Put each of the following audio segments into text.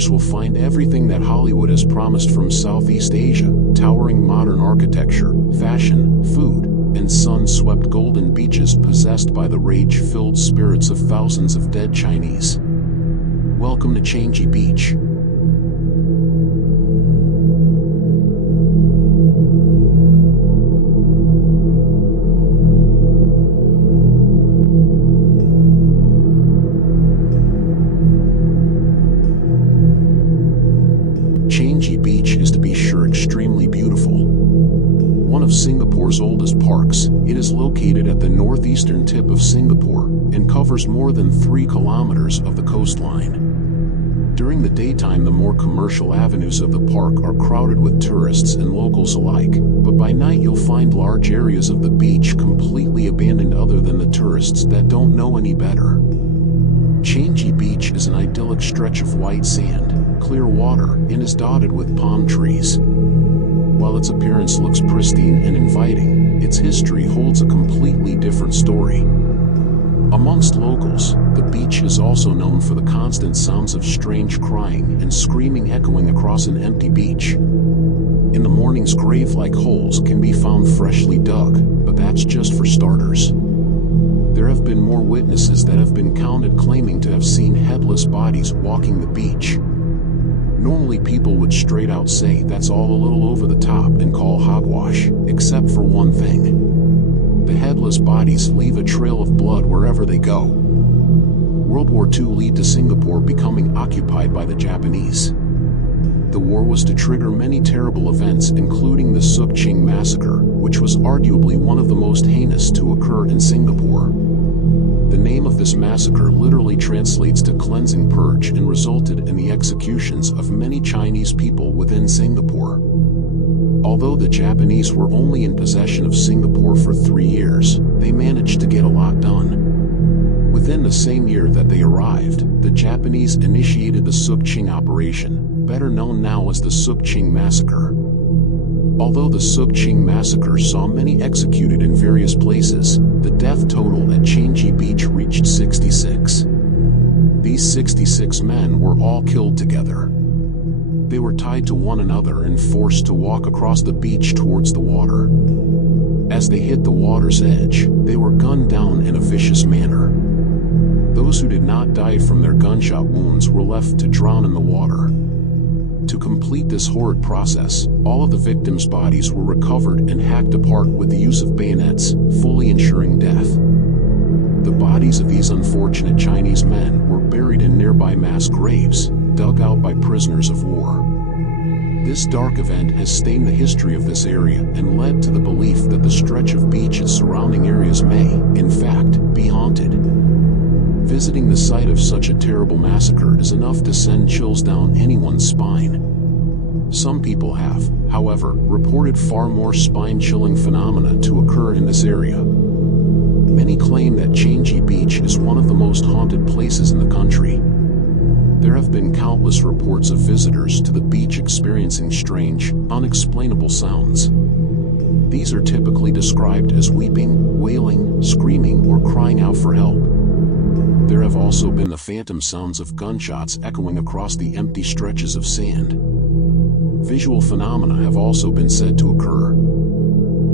tours will find everything that Hollywood has promised from Southeast Asia: towering modern architecture, fashion, food, and sun-swept golden beaches possessed by the rage-filled spirits of thousands of dead Chinese. Welcome to Changi Beach. Changi Beach is, to be sure, extremely beautiful. One of Singapore's oldest parks, it is located at the northeastern tip of Singapore and covers more than 3 kilometers of the coastline. During the daytime, the more commercial avenues of the park are crowded with tourists and locals alike, but by night you'll find large areas of the beach completely abandoned other than the tourists that don't know any better. Changi Beach is an idyllic stretch of white sand, clear water, and is dotted with palm trees. While its appearance looks pristine and inviting, its history holds a completely different story. Amongst locals, the beach is also known for the constant sounds of strange crying and screaming echoing across an empty beach. In the mornings, grave-like holes can be found freshly dug, but that's just for starters. There have been more witnesses that have been counted claiming to have seen headless bodies walking the beach. Normally people would straight out say that's all a little over the top and call hogwash, except for one thing. The headless bodies leave a trail of blood wherever they go. World War II led to Singapore becoming occupied by the Japanese. The war was to trigger many terrible events, including the Suk Ching massacre, which was arguably one of the most heinous to occur in Singapore. The name of this massacre literally translates to cleansing purge and resulted in the executions of many Chinese people within Singapore. Although the Japanese were only in possession of Singapore for 3 years, they managed to get a lot done. Within the same year that they arrived, the Japanese initiated the Suk Ching operation, better known now as the Suk Ching massacre. Although the Suk Ching massacre saw many executed in various places, the death total at Changi Beach reached 66. These 66 men were all killed together. They were tied to one another and forced to walk across the beach towards the water. As they hit the water's edge, they were gunned down in a vicious manner. Those who did not die from their gunshot wounds were left to drown in the water. To complete this horrid process, all of the victims' bodies were recovered and hacked apart with the use of bayonets, fully ensuring death. The bodies of these unfortunate Chinese men were buried in nearby mass graves, dug out by prisoners of war. This dark event has stained the history of this area and led to the belief that the stretch of beach and surrounding areas may, in fact, be haunted. Visiting the site of such a terrible massacre is enough to send chills down anyone's spine. Some people have, however, reported far more spine-chilling phenomena to occur in this area. Many claim that Changi Beach is one of the most haunted places in the country. There have been countless reports of visitors to the beach experiencing strange, unexplainable sounds. These are typically described as weeping, wailing, screaming, or crying out for help. There have also been the phantom sounds of gunshots echoing across the empty stretches of sand. Visual phenomena have also been said to occur.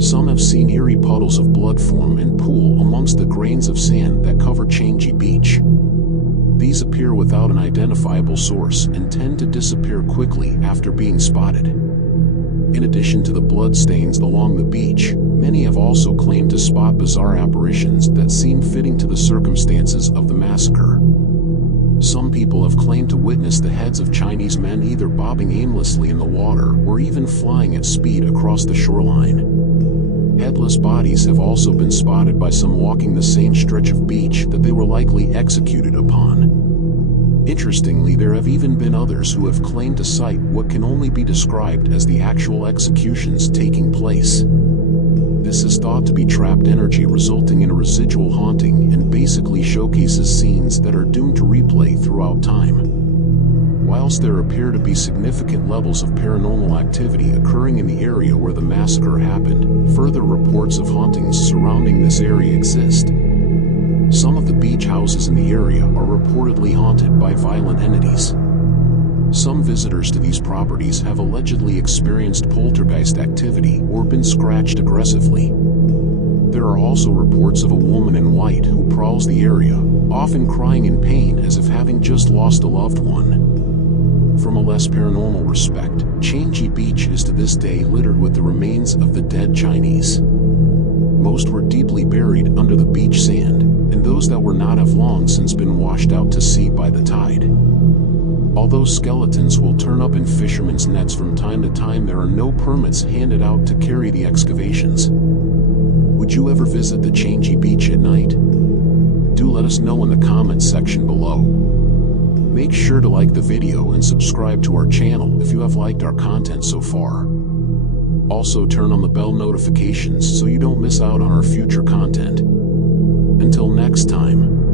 Some have seen eerie puddles of blood form and pool amongst the grains of sand that cover Changi Beach. These appear without an identifiable source and tend to disappear quickly after being spotted. In addition to the blood stains along the beach, many have also claimed to spot bizarre apparitions that seem fitting to the circumstances of the massacre. Some people have claimed to witness the heads of Chinese men either bobbing aimlessly in the water or even flying at speed across the shoreline. Headless bodies have also been spotted by some walking the same stretch of beach that they were likely executed upon. Interestingly, there have even been others who have claimed to sight what can only be described as the actual executions taking place. This is thought to be trapped energy resulting in a residual haunting and basically showcases scenes that are doomed to replay throughout time. Whilst there appear to be significant levels of paranormal activity occurring in the area where the massacre happened, further reports of hauntings surrounding this area exist. Some of the beach houses in the area are reportedly haunted by violent entities. Some visitors to these properties have allegedly experienced poltergeist activity or been scratched aggressively. There are also reports of a woman in white who prowls the area, often crying in pain as if having just lost a loved one. From a less paranormal respect, Changi Beach is to this day littered with the remains of the dead Chinese. Most were deeply buried under the beach sand, and those that were not have long since been washed out to sea by the tide. Although skeletons will turn up in fishermen's nets from time to time, there are no permits handed out to carry the excavations. Would you ever visit the Changi Beach at night? Do let us know in the comments section below. Make sure to like the video and subscribe to our channel if you have liked our content so far. Also turn on the bell notifications so you don't miss out on our future content. Until next time.